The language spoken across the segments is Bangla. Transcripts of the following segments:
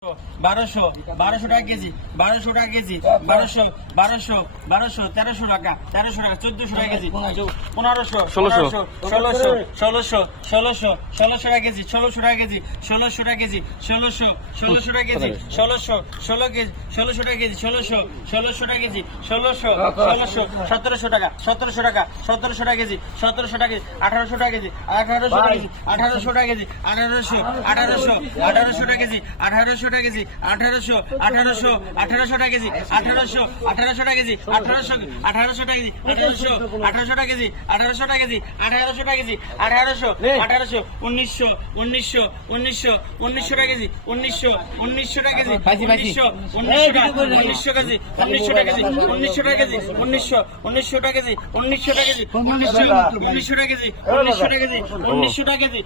1200 টাকা কেজি 1200 টাকা কেজি 1200 1300 টাকা 1400 টাকা কেজি 1500 1600 টাকা কেজি 1600 টাকা কেজি 1600 টাকা কেজি 1600 টাকা কেজি 1600 টাকা কেজি 1600 টাকা কেজি 1700 টাকা 1700 টাকা কেজি 1700 টাকা 1800 টাকা কেজি 1800 টাকা কেজি 1800 টাকা কেজি 1800 টাকা কেজি 1800 টাকা কেজি 1800 টাকা কেজি 1800 টাকা কেজি 1800 টাকা কেজি 1800 টাকা কেজি 1800 টাকা কেজি 1800 টাকা কেজি 1800 1900 টাকা কেজি 1900 টাকা কেজি 1900 টাকা কেজি 1900 টাকা কেজি 1900 টাকা কেজি 1900 টাকা কেজি 1900 টাকা কেজি 1900 টাকা কেজি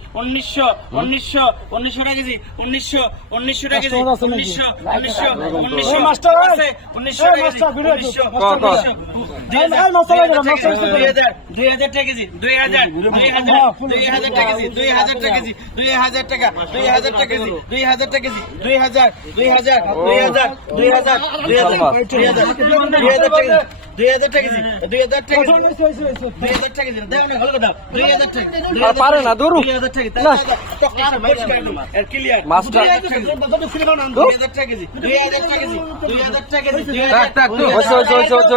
1900 টাকা কেজি 1900 টাকা কেজি 1900 টাকা কেজি 1900 টাকা কেজি 2000 টাকা কেজি 2000 টাকা কেজি 2000 টাকা কেজি 2000 টাকা 2000 টাকা কেজি 2000 টাকা কেজি 2000 টাকা কেজি দাও না ভালো কথা 2000 টাকা পারে না দূর 2000 টাকা ক্লিয়ার মাস্টার 2000 টাকা কেজি 2000 টাকা কেজি 2000 টাকা কেজি 2000 টাকা কেজি 2000 টাকা কেজি